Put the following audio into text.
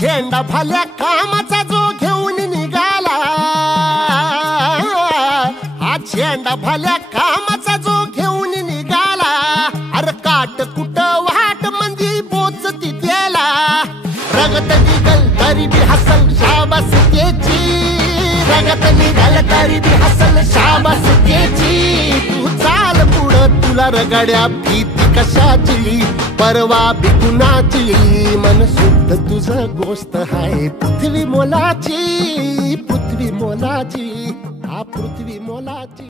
झेंडा भल्या कामाचा जो घेऊन निघाला, हा झेंडा भल्या कामाचा जो घेऊन निघाला, अरे काट कुट वाट मंदी बोचती त्याला, रगत निघल तरी बी हसल शाबास त्याची, रगत निघल तरी बी हसल शाबास त्याची। तू चाल पुढं तुला रगड्या भीती कशाची, परवा बी कुणाची, मन शुद्ध तुझं गोष्ट हाय पृथ्वी मोलाची, पृथ्वी मोलाची, हा पृथ्वी मोलाची।